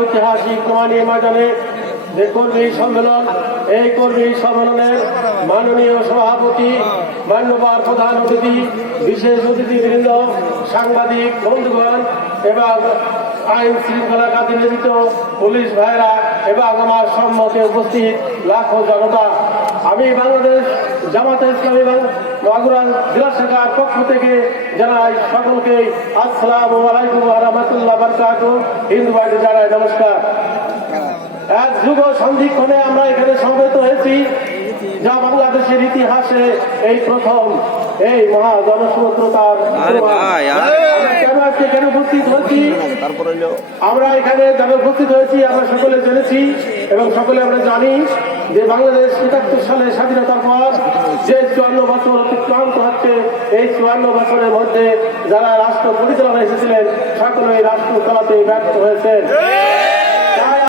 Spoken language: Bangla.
ঐতিহাসিক কুমানী ময়দানে কর্মী সম্মেলন, এই কর্মী সম্মেলনের মাননীয় সভাপতি, মান্যবর প্রধান অতিথি, বিশেষ অতিথিবৃন্দ, সাংবাদিক, বন্ধুগণ এবং আইন শৃঙ্খলা কাজে নিয়োজিত পুলিশ ভাইরা এবং আমার সম্মতে উপস্থিত লাখো জনতা। আমি বাংলাদেশ জামাতে ইসলামী এবং মাগুরা জেলা শাখার পক্ষ থেকে জানাই সকলকে আসসালাম আলাইকুম রহমতুল্লাহ বরকাত। হিন্দু বাড়ি জানাই নমস্কার। এক যুগ সন্ধিক্ষণে আমরা এখানে সমবেত হয়েছি যা বাংলাদেশের ইতিহাসে এই প্রথম এই মহা জনসমুদ্রতার কেন আজকে কেন উপস্থিত হয়েছি? আমরা এখানে যারা উপস্থিত হয়েছি আমরা সকলে জেনেছি এবং সকলে আমরা জানি। যে বাংলাদেশ একাত্তর সালে স্বাধীনতার পর যে চুয়ান্ন বছর অতিক্রান্ত হচ্ছে, এই চুয়ান্ন বছরের মধ্যে যারা রাষ্ট্র পরিচালনা এসেছিলেন সকলে এই রাষ্ট্র চালাতে ব্যর্থ হয়েছেন।